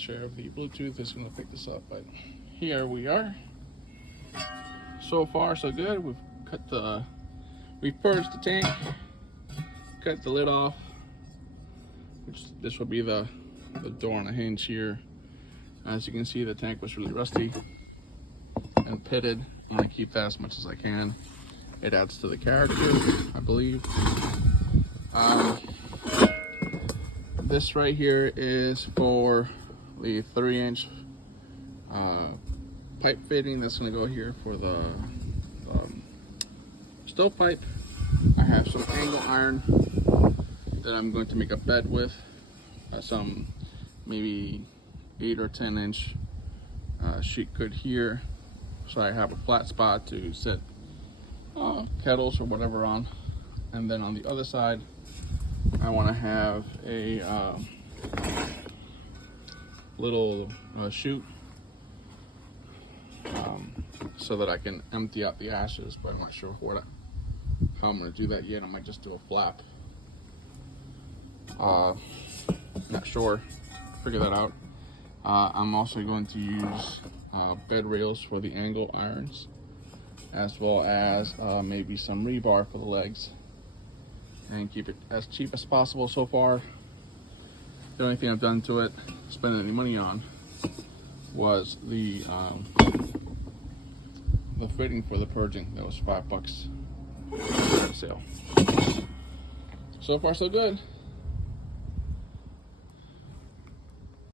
sure if the Bluetooth is going to pick this up, but here we are. So far so good. We've purged the tank, cut the lid off, which this will be the door on a hinge here. As you can see, the tank was really rusty and pitted. I want to keep that as much as I can. It adds to the character, I believe. This right here is for the 3-inch pipe fitting that's going to go here for the stovepipe. I have some angle iron that I'm going to make a bed with. Some maybe 8 or 10-inch sheet good here, so I have a flat spot to set kettles or whatever on. And then on the other side, I want to have a little chute so that I can empty out the ashes, but I'm not sure how I'm going to do that yet. I might just do a flap. Not sure. Figure that out. I'm also going to use bed rails for the angle irons, as well as maybe some rebar for the legs, and keep it as cheap as possible so far. The only thing I've done to it, spending any money on, was the fitting for the purging. That was $5 at the sale. So far so good.